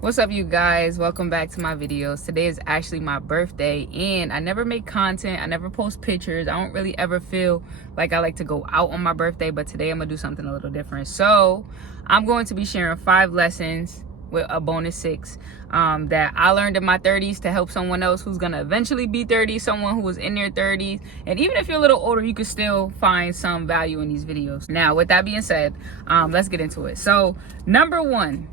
What's up, you guys? Welcome back to my videos. Today is actually my birthday, and I never make content. I never post pictures. I don't really ever feel like I like to go out on my birthday, but today I'm gonna do something a little different. So I'm going to be sharing 5 lessons with a bonus 6 that I learned in my 30s to help someone else who's gonna eventually be 30, someone who was in their 30s. And even if you're a little older, you can still find some value in these videos. Now, with that being said, let's get into it. So number 1,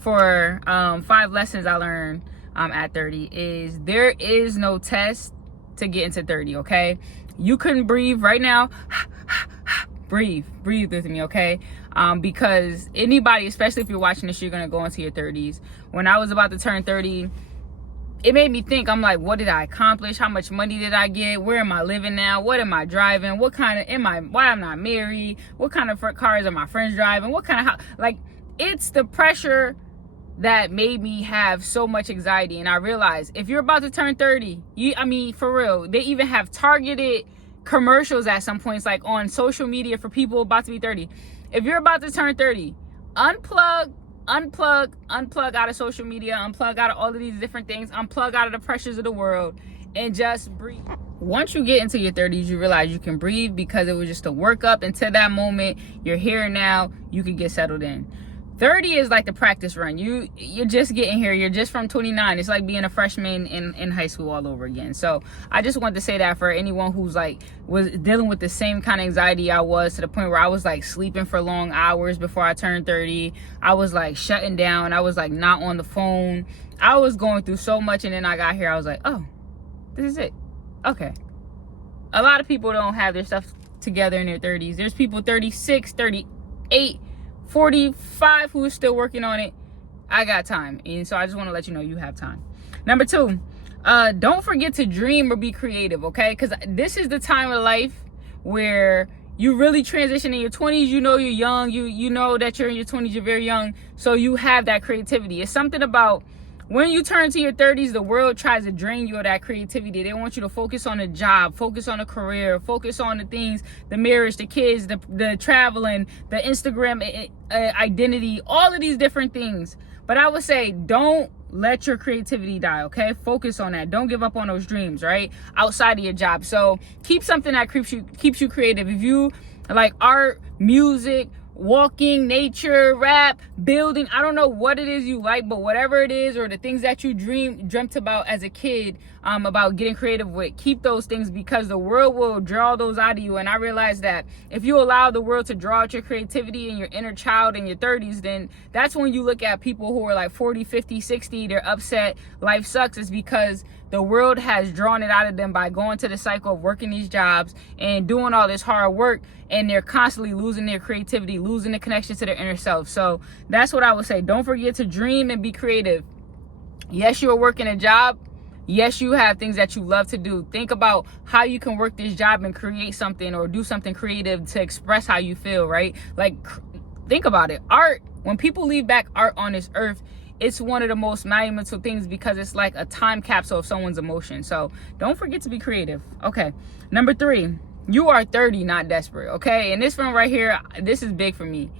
for 5 lessons I learned at 30 is there is no test to get into 30. Okay, you couldn't breathe right now. breathe with me, okay? Because anybody, especially if you're watching this, you're gonna go into your 30s. When I was about to turn 30, it made me think. I'm like, what did I accomplish? How much money did I get? Where am I living now? What am I driving? What kind of why I'm not married? What kind of cars are my friends driving? What kind of house? Like, it's the pressure that made me have so much anxiety. And I realized if you're about to turn 30, for real, they even have targeted commercials at some points, like on social media, for people about to be 30. If you're about to turn 30, unplug out of social media, unplug out of all of these different things, unplug out of the pressures of the world, and just breathe. Once you get into your 30s, you realize you can breathe because it was just a workup until that moment. You're here and now. You can get settled in. 30 is like the practice run. You're just getting here. You're just from 29. It's like being a freshman in high school all over again. So I just wanted to say that for anyone who's was dealing with the same kind of anxiety I was, to the point where I was sleeping for long hours before I turned 30. I was shutting down. I was not on the phone. I was going through so much, and then I got here. I was like, oh, this is it. Okay. A lot of people don't have their stuff together in their 30s. There's people 36, 38, 45 who is still working on it. I got time, and so I just want to let you know you have time. Number 2, don't forget to dream or be creative, okay? Because this is the time of life where you really transition. In your 20s, you know you're young. You know that you're in your 20s, you're very young, so you have that creativity. It's something about when you turn to your 30s, the world tries to drain you of that creativity. They want you to focus on a job, focus on a career, focus on the things, the marriage, the kids, the traveling, the Instagram identity, all of these different things. But I would say, don't let your creativity die, okay? Focus on that. Don't give up on those dreams, right? Outside of your job. So keep something that keeps you creative. If you like art, music, walking, nature, rap, building, I don't know what it is you like, but whatever it is, or the things that you dreamt about as a kid, about getting creative with, keep those things, because the world will draw those out of you. And I realized that if you allow the world to draw out your creativity and your inner child in your 30s, then that's when you look at people who are 40, 50, 60, they're upset, life sucks. Is because the world has drawn it out of them by going to the cycle of working these jobs and doing all this hard work, and they're constantly losing their creativity, losing the connection to their inner self. So that's what I would say. Don't forget to dream and be creative. Yes, you're working a job. Yes, you have things that you love to do. Think about how you can work this job and create something, or do something creative to express how you feel, right? Think about it. Art, when people leave back art on this earth, it's one of the most monumental things, because it's like a time capsule of someone's emotion. So don't forget to be creative. Okay. Number 3, you are 30, not desperate. Okay. And this one right here, this is big for me.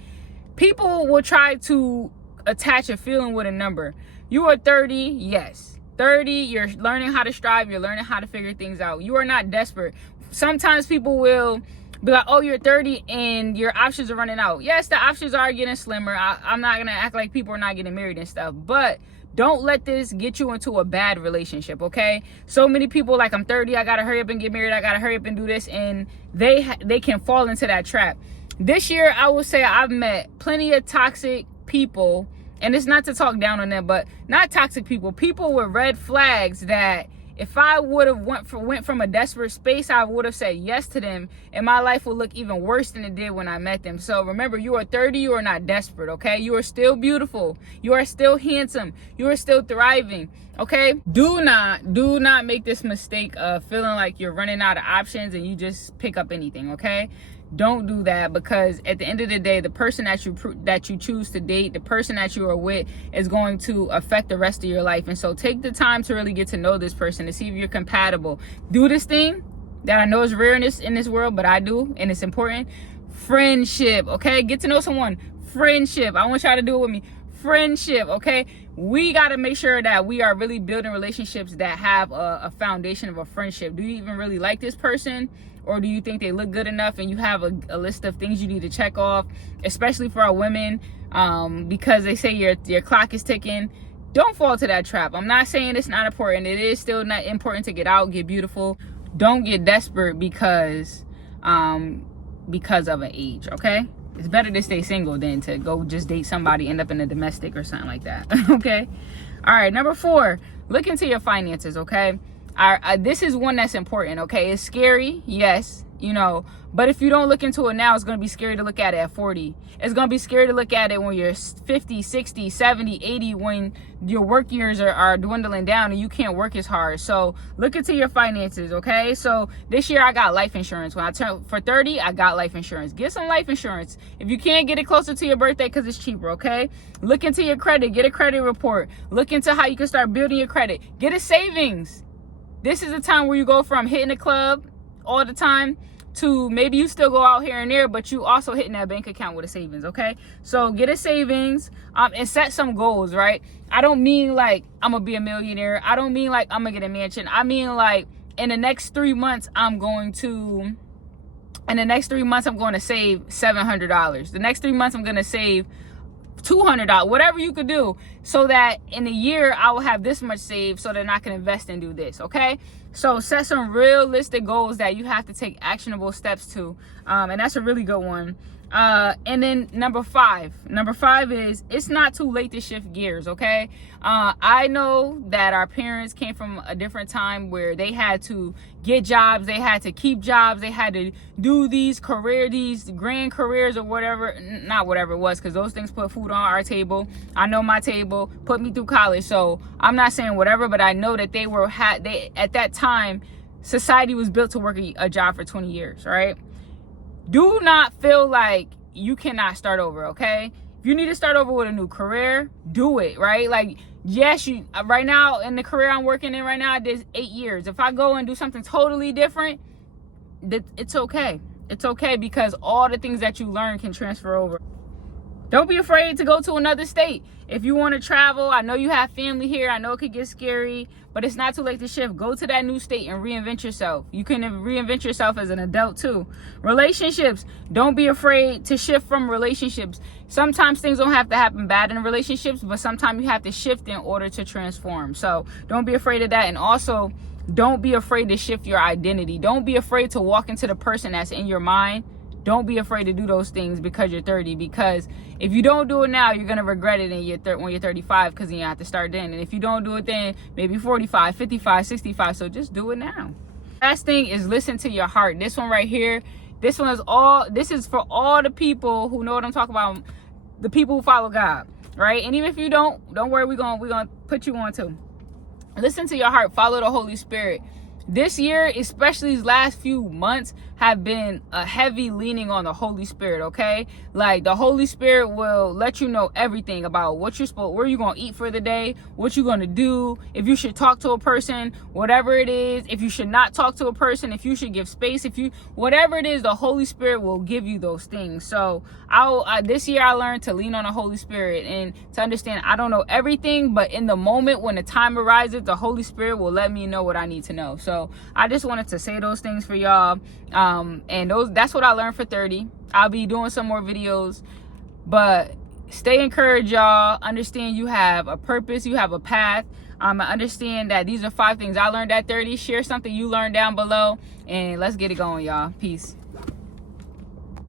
People will try to attach a feeling with a number. You are 30. Yes. 30, you're learning how to strive. You're learning how to figure things out. You are not desperate. Sometimes people will be like, oh, you're 30 and your options are running out. Yes, the options are getting slimmer. I'm not going to act like people are not getting married and stuff, but don't let this get you into a bad relationship, okay? So many people I'm 30, I got to hurry up and get married. I got to hurry up and do this. And they can fall into that trap. This year, I would say I've met plenty of toxic people, and it's not to talk down on them, but not toxic people with red flags that if I would have went from a desperate space, I would have said yes to them, and my life would look even worse than it did when I met them. So remember, you are 30, you are not desperate, okay? You are still beautiful. You are still handsome. You are still thriving, okay? Do not make this mistake of feeling like you're running out of options and you just pick up anything, okay? Don't do that, because at the end of the day, the person that you choose to date, the person that you are with, is going to affect the rest of your life. And so take the time to really get to know this person, to see if you're compatible. Do this thing that I know is rare in this world, but I do, and it's important. Friendship, okay? Get to know someone. Friendship. I want y'all to do it with me. friendship, okay? We got to make sure that we are really building relationships that have a foundation of a friendship. Do you even really like this person? Or do you think they look good enough and you have a list of things you need to check off, especially for our women, because they say your clock is ticking? Don't fall to that trap. I'm not saying it's not important. It is still not important to get out, get beautiful. Don't get desperate because of an age, okay? It's better to stay single than to go just date somebody, end up in a domestic or something like that, okay? All right, number 4, look into your finances, okay? This is one that's important, okay? It's scary, yes, you know, but if you don't look into it now, it's going to be scary to look at it at 40. It's going to be scary to look at it when you're 50, 60, 70, 80, when your work years are dwindling down and you can't work as hard. So look into your finances, okay? So this year I got life insurance. When I turned for 30, I got life insurance. Get some life insurance. If you can't, get it closer to your birthday because it's cheaper, okay? Look into your credit. Get a credit report. Look into how you can start building your credit. Get a savings. This is the time where you go from hitting the club all the time to maybe you still go out here and there, but you also hitting that bank account with a savings, okay? So get a savings and set some goals, right? I don't mean like I'm gonna be a millionaire. I don't mean like I'm gonna get a mansion. I mean like in the next 3 months, I'm going to save $700. The next 3 months, I'm gonna save $200, whatever you could do, so that in a year I will have this much saved so that I can invest and do this, okay? So set some realistic goals that you have to take actionable steps to, and that's a really good one. And then number five is it's not too late to shift gears, okay? I know that our parents came from a different time where they had to get jobs, they had to keep jobs, they had to do these grand careers or whatever, not whatever it was, because those things put food on our table. I know my table put me through college, so I'm not saying whatever, but I know that they at that time, society was built to work a job for 20 years, right? Do not feel like you cannot start over, okay? If you need to start over with a new career, do it, right? Like, yes, right now in the career I'm working in right now, I did 8 years. If I go and do something totally different, it's okay. It's okay, because all the things that you learn can transfer over. Don't be afraid to go to another state. If you want to travel, I know you have family here. I know it could get scary, but it's not too late to shift. Go to that new state and reinvent yourself. You can reinvent yourself as an adult too. Relationships. Don't be afraid to shift from relationships. Sometimes things don't have to happen bad in relationships, but sometimes you have to shift in order to transform. So don't be afraid of that. And also, don't be afraid to shift your identity. Don't be afraid to walk into the person that's in your mind. Don't be afraid to do those things because you're 30, because if you don't do it now, you're going to regret it when you're 35, because then you have to start then. And if you don't do it then, maybe 45, 55, 65. So just do it now. Last thing is listen to your heart. This one right here, this is for all the people who know what I'm talking about, the people who follow God, right? And even if you don't worry, we're going to put you on too. Listen to your heart. Follow the Holy Spirit. This year, especially these last few months, have been a heavy leaning on the Holy Spirit, okay? Like, the Holy Spirit will let you know everything about where you're going to eat for the day, what you're going to do, if you should talk to a person, whatever it is, if you should not talk to a person, if you should give space, whatever it is, the Holy Spirit will give you those things. So this year I learned to lean on the Holy Spirit and to understand I don't know everything, but in the moment when the time arises, the Holy Spirit will let me know what I need to know. So I just wanted to say those things for y'all. And that's what I learned for 30. I'll be doing some more videos, but stay encouraged, y'all. Understand you have a purpose, you have a path. I understand that these are 5 things I learned at 30. Share something you learned down below, and let's get it going, y'all. Peace.